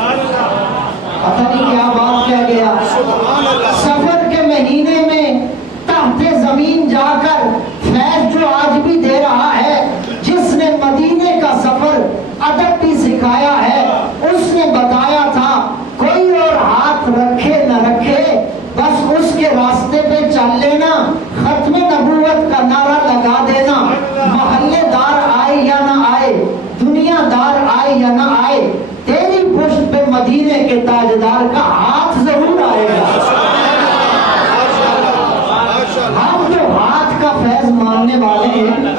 پتہ نہیں کیا بات کہہ گیا. سفر کے مہینے میں تحت زمین جا کر فیض جو آج بھی دے رہا ہے، جس نے مدینے کا سفر ادب بھی سکھایا ہے، اس نے بتایا تھا کوئی اور ہاتھ رکھے نہ رکھے، بس اس کے راستے پہ چل لینا، ختم نبوت کا نعرہ لگا دینا، محلے دار آئے یا نہ آئے، دنیا دار آئے یا نہ آئے، تیری پشت پہ مدینے کے تاجدار کا ہاتھ ضرور آئے گا. ہم تو ہاتھ کا فیض ماننے والے ہیں،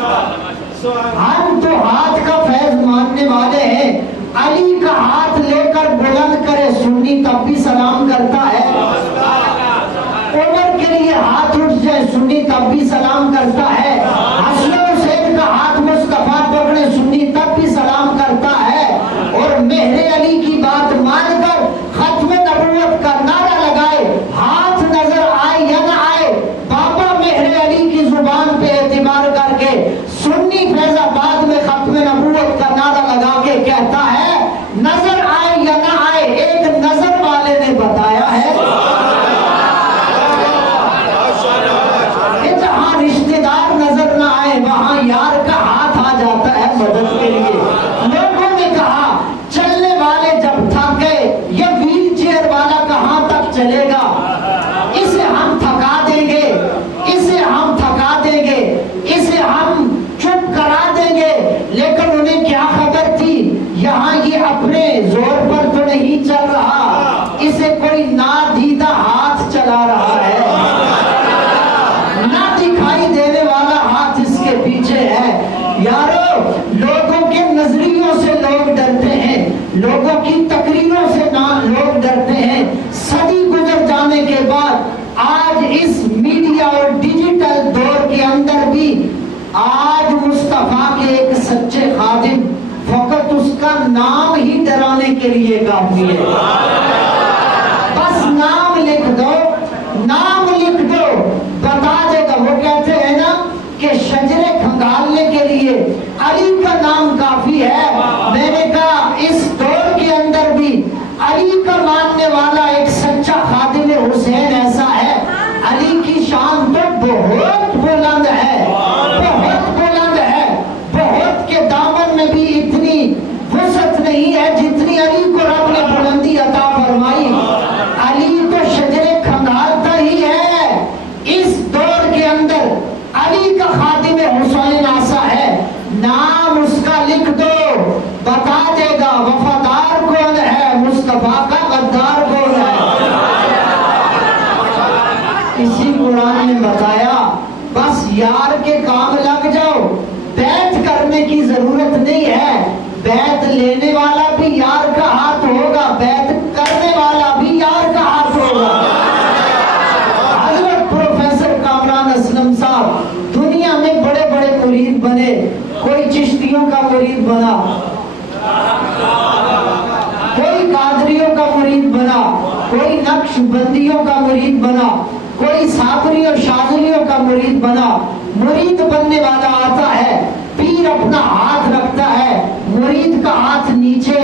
ہم تو ہاتھ کا فیض ماننے والے ہیں. علی کا ہاتھ لے کر بلند کرے سنی تب بھی سلام کرتا ہے، عمر کے لیے ہاتھ اٹھ جائے سنی تب بھی سلام کرتا ہے، حسن حسین کا ہاتھ مصطفیٰ پکڑے سنی تب بھی سلام کرتا ہے، اور مہر علی کی بات مان کر ختم نبوت کا نعرہ لگائے، ہاتھ نظر آئے یا نہ آئے، بابا مہر علی کی زبان پہ اعتبار کر کے سنی فیض آباد میں ختم نبوت کا نعرہ لگا کے کہتا ہے نظر آئے یا نہ آئے، ایک نظر والے نے بتایا ہے کہ جہاں رشتہ دار نظر نہ آئے وہاں یار کا ہاتھ آ جاتا ہے مدد کے لیے. لوگوں نے کہا چلنے والے جب تھک گئے یہ ویل چیئر والا کہاں تک چلے گا، اسے ہم تھکا دیں گے، اسے ہم تھکا دیں گے، اسے ہم چپ کرا دیں گے. لیکن انہیں کیا خبر تھی یہاں یہ اپنے زور پر تو نہیں چل رہا، اسے کوئی نادیدہ ہاتھ چلا رہا ہے، نہ دکھائی دینے والا ہاتھ اس کے پیچھے ہے. یارو لوگوں کے نظریوں سے لوگ ڈرتے ہیں، لوگوں کی تقریروں سے لوگ ڈرتے ہیں. صدی گزر جانے کے بعد آج اس میڈیا اور ڈیجیٹل دور کے اندر بھی آج مصطفیٰ کے ایک سچے خادم فقط اس کا نام ہی ڈرانے کے لیے کافی ہے. بس نام لکھ دو، نام لکھ دو، بتا دے گا. وہ کہتے ہیں نا کہ شجرے کھنگالنے کے لیے علی کا نام کافی ہے. میں نے کہا اس دور کے اندر بھی علی کا ماننے والا ایک سچا خادم حسین ایسا ہے. علی کی شان تو بہت بلند ہے، بہت بلند ہے، بہت کے دامن میں بھی اتنی وسعت نہیں ہے جتنی علی کو رب نے بلندی عطا فرمائی. علی تو شجرے کھنگالتا ہی ہے. اس دور کے اندر علی کا خادم حسین ایسا ہے، نام اس کا لکھ دو بتا دے گا وفادار کون ہے، مصطفیٰ کا غدار کون ہے. اسی قرآن نے بتایا بس یار کے کام لگ جاؤ، بیعت کرنے کی ضرورت نہیں ہے. بیعت لینے والا بھی یار کا ہاتھ ہوگا، بیعت کرنے والا بھی یار کا ہاتھ ہوگا. حضرت پروفیسر کامران اسلم صاحب دنیا میں بڑے بڑے مرید بنے. کوئی چشتیوں کا مرید بنا، کوئی قادریوں کا مرید بنا، کوئی نقش بندیوں کا مرید بنا، کوئی صابری اور شاذلیوں کا مرید بنا. مرید بننے والا آتا ہے، پیر اپنا ہاتھ رکھتا ہے، مرید کا ہاتھ نیچے،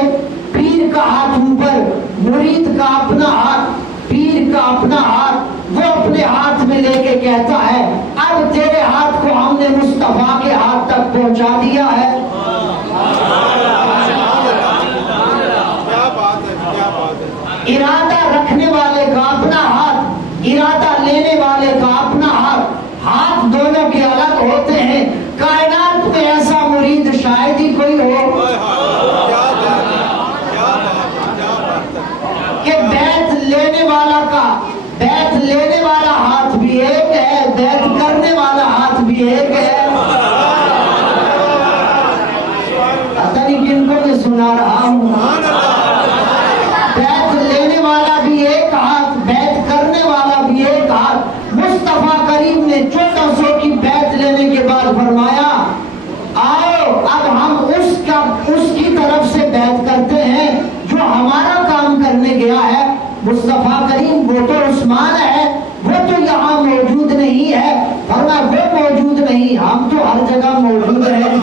پیر کا ہاتھ اوپر، مرید کا اپنا ہاتھ، پیر کا اپنا ہاتھ وہ اپنے ہاتھ میں لے کے کہتا ہے اب تیرے ہاتھ کو ہم نے مصطفیٰ کے ہاتھ تک پہنچا دیا ہے. ارادہ رکھنے والے کا اپنا ہاتھ، ارادہ لینے والے کا اپنا ہاتھ، ہاتھ دونوں کے الگ ہوتے ہیں. کائنات میں ایسا مرید شاید ہی کوئی ہو کہ بیعت لینے والا کا، بیعت لینے والا ہاتھ بھی ایک ہے، بیعت کرنے والا ہاتھ بھی ایک ہے. پتہ نہیں کن کو میں سنا رہا ہوں. بیعت لینے والا بھی ایک ہاتھ، بیعت کرنے والا بھی ایک ہاتھ. مصطفیٰ کریم نے 1400 کی بیعت لینے کے بعد فرمایا آؤ اب ہم اس کی طرف سے بیعت کرتے ہیں جو ہمارا کام کرنے گیا ہے. مصطفیٰ کریم وہ تو عثمان ہے، وہ تو یہاں موجود نہیں ہے. فرمایا وہ موجود نہیں، ہم تو ہر جگہ موجود ہیں.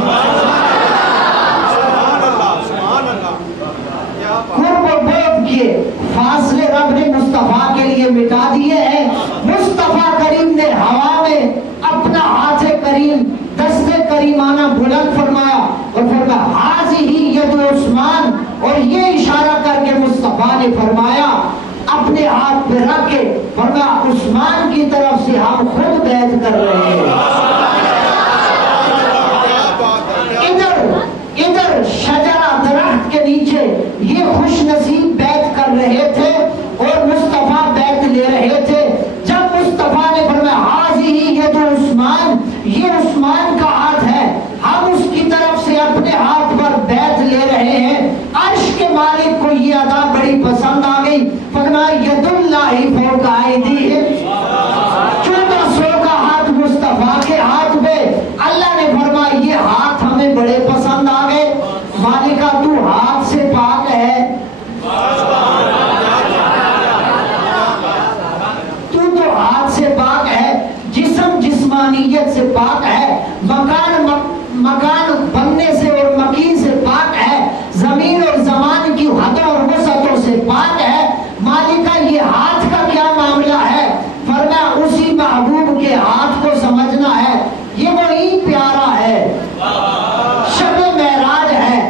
قرب و بعد دیکھیے فاصلے رب نے مصطفیٰ کے لیے مٹا دیے ہیں. مصطفیٰ کریم نے ہوا میں اپنا ہاتھ کریم دست کریمانہ بلند فرمایا اور فرمایا ہاذہ ید عثمان، اور یہ اشارہ کر کے مصطفیٰ نے فرمایا اپنے ہاتھ پہ رکھ کے فرمایا عثمان کی طرف سے ہم خود بیعت کر رہے ہیں. ادھر شجرہ درخت کے نیچے یہ خوش نصیب بیعت کر رہے تھے اور مصطفیٰ بیعت لے رہے تھے. جب مصطفیٰ نے فرمایا ہاذہ ید عثمان، یہ عثمان کا ہاتھ ہے، ہم اس کی طرف سے اپنے ہاتھ پر بیعت لے رہے ہیں. عرش کے مالک کو یہ ادا بڑی پسند آ گئی. فرمایا ید اللہ فوق ایدیہم، 1400 کا ہاتھ مصطفیٰ کے ہاتھ پہ. اللہ نے فرمایا یہ ہاتھ ہمیں بڑے پسند آ گئے. مالکہ تو ہاتھ سے پاک ہے، تو ہاتھ سے پاک ہے، جسم جسمانیت سے پاک ہے، مکان بننے سے اور مکین سے پاک ہے، زمین اور زمان کی حدوں اور وسعتوں سے پاک ہے. مالکہ یہ ہاتھ کا کیا معاملہ ہے؟ فرمایا اسی محبوب کے ہاتھ کو سمجھنا ہے، یہ وہی پیارا ہے. شب معراج ہے،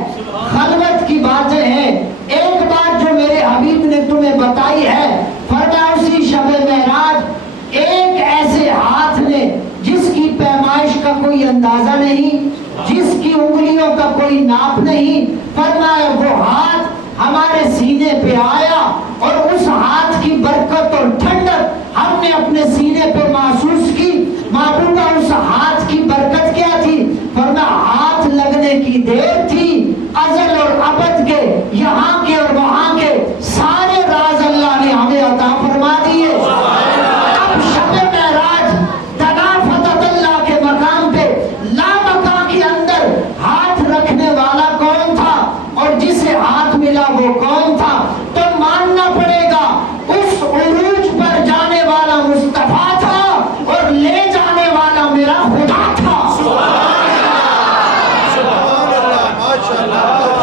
خلوت کی باتیں ہیں. ایک بات جو میرے حبیب نے تمہیں بتائی ہے، فرمایا اسی شب معراج ایک ایسے ہاتھ نے جس کی پیمائش کا کوئی اندازہ نہیں، جس کی انگلیوں کا کوئی ناپ نہیں، فرمایا وہ ہاتھ ہمارے سینے پہ آیا اور اس ہاتھ کی برکت اور ٹھنڈک ہم نے اپنے سینے پہ محسوس کی. محبوبہ اس ہاتھ کی برکت کیا تھی؟ فرمایا ہاتھ لگنے کی دیر تھی. ازل اور ابد کے، یہاں کے اور وہاں کے سارے راز اللہ نے ہمیں عطا فرما دیے. اب شب معراج تنافتت اللہ کے مقام پہ لامکاں کے اندر ہاتھ رکھنے والا کون تھا اور جسے ہاتھ ملا وہ کون تھا؟ تو ماننا پڑے گا اس عروج پر جانے والا مصطفیٰ تھا اور لے جانے والا میرا خدا تھا.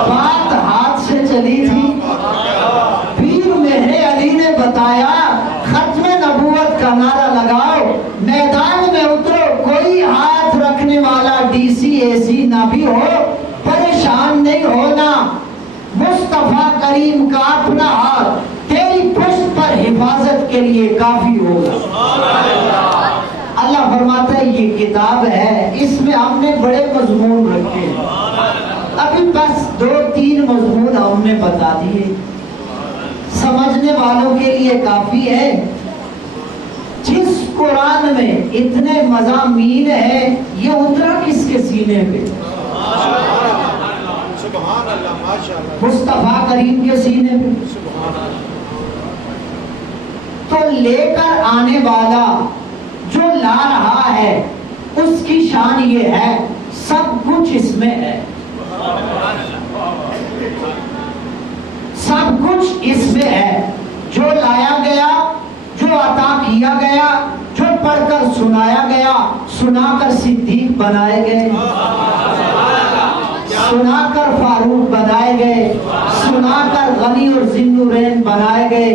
بات ہاتھ سے چلی تھی. پیر مہر علی نے بتایا ختم نبوت کا نعرہ لگاؤ، میدان میں اترو، کوئی ہاتھ رکھنے والا ڈی سی اے سی نہ بھی ہو، پریشان نہیں ہونا. مصطفیٰ کریم کا اپنا ہاتھ تیری پشت پر حفاظت کے لیے کافی ہوگا. اللہ فرماتا ہے یہ کتاب ہے، اس میں ہم نے بڑے مضمون رکھے ہیں. ابھی بس 2-3 مضمون ہم نے بتا دیے، سمجھنے والوں کے لیے کافی ہے. جس قرآن میں اتنے مضامین ہیں یہ اترا کس کے سینے پہ؟ مصطفیٰ کریم کے سینے پہ. تو لے کر آنے والا جو لا رہا ہے اس کی شان یہ ہے سب کچھ اس میں ہے، سب کچھ اس میں ہے. جو لایا گیا، جو عطا کیا گیا، جو پڑھ کر سنایا گیا، سنا کر صدیق بنائے گئے، سنا کر فاروق بنائے گئے، سنا کر غنی اور ذوالنورین بنائے گئے،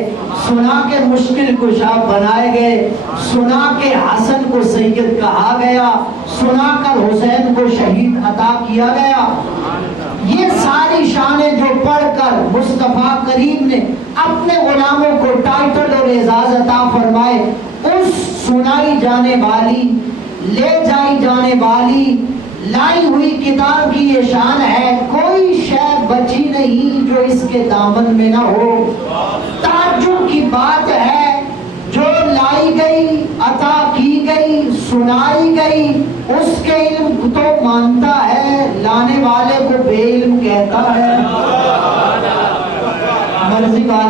سنا کے مشکل کشا بنائے گئے، سنا کے حسن کو سید کہا گیا، سنا کر حسین کو شہید عطا کیا گیا. یہ ساری شانیں جو پڑھ کر مصطفیٰ کریم نے اپنے غلاموں کو ٹائٹل اور اعزاز عطا فرمائے، اس سنائی جانے والی، لے جائی جانے والی، لائی ہوئی کتاب کی یہ شان ہے. کوئی شے بچی نہیں جو اس کے دامن میں نہ ہو. تعجب کی بات ہے جو لائی گئی، عطا کی گئی، سنائی گئی، اس کے علم تو مانتا ہے، لانے والے کو بے علم کہتا ہے.